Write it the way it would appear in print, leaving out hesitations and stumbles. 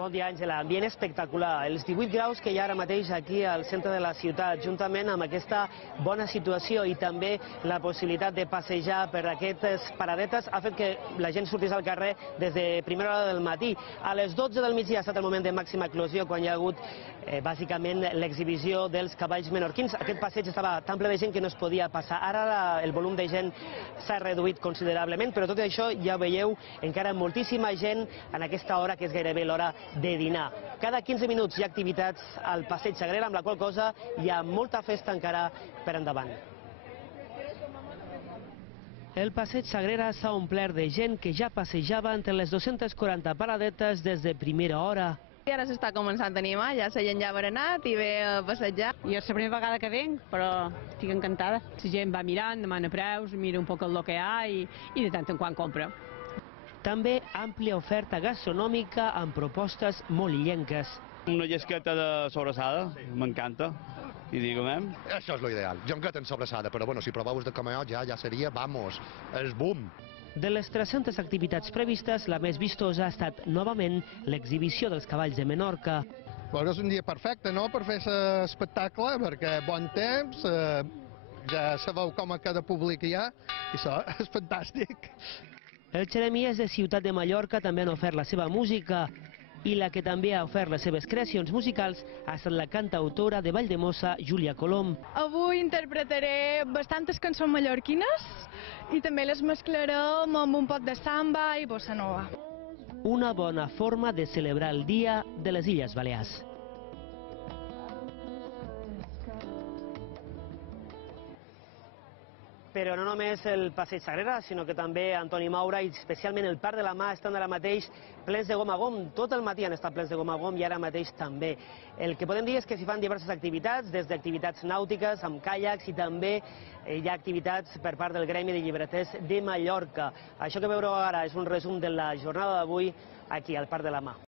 Bon dia, Àngela. Ambient espectacular. Els 18 graus que hi ha ara mateix aquí al centre de la ciutat, juntament amb aquesta bona situació i també la possibilitat de passejar per aquestes paradetes, ha fet que la gent sortís al carrer des de primera hora del matí. A les 12 del migdia ha estat el moment de màxima eclosió, quan hi ha hagut bàsicament l'exhibició dels cavalls menorquins. Aquest passeig estava tan ple de gent que no es podia passar. Ara el volum de gent s'ha reduït considerablement, però tot i això ja veieu encara moltíssima gent en aquesta hora que és gairebé l'hora de dinar. Cada 15 minuts hi ha activitats al Passeig Sagrera, amb la qual cosa hi ha molta festa encara per endavant. El Passeig Sagrera s'ha omplert de gent que ja passejava entre les 240 paradetes des de primera hora. I ara s'està començant a animar, ja la gent ja ha berenat i ve a passejar. Jo és la primera vegada que venc, però estic encantada. La gent va mirant, demana preus, mira un poc el que hi ha i de tant en quant compra. També àmplia oferta gastronòmica amb propostes molt illenques. Una llesqueta de sobrassada, m'encanta, i diguem. Això és l'ideal. Jo em quedo en sobrassada, però bueno, si proveu de camellot ja seria, vamos, el boom. De les 300 activitats previstes, la més vistosa ha estat novament l'exhibició dels cavalls de Menorca. Bueno, és un dia perfecte, no?, per fer l'espectacle, perquè bon temps, ja sabeu com a cada públic hi ha, i això és fantàstic. Els xeremies de Ciutat de Mallorca també han ofert la seva música i la que també ha ofert les seves creacions musicals ha estat la cantautora de Valldemossa, Júlia Colom. Avui interpretaré bastantes cançons mallorquines i també les mesclarem amb un poc de samba i bossa nova. Una bona forma de celebrar el Dia de les Illes Balears. Però no només el Passeig Sagrera, sinó que també Antoni Maura i especialment el Parc de la Mà estan ara mateix plens de gom a gom. Tot el matí han estat plens de gom a gom i ara mateix també. El que podem dir és que s'hi fan diverses activitats, des d'activitats nàutiques, amb caiacs, i també hi ha activitats per part del Gremi de Llibreters de Mallorca. Això que veureu ara és un resum de la jornada d'avui aquí al Parc de la Mà.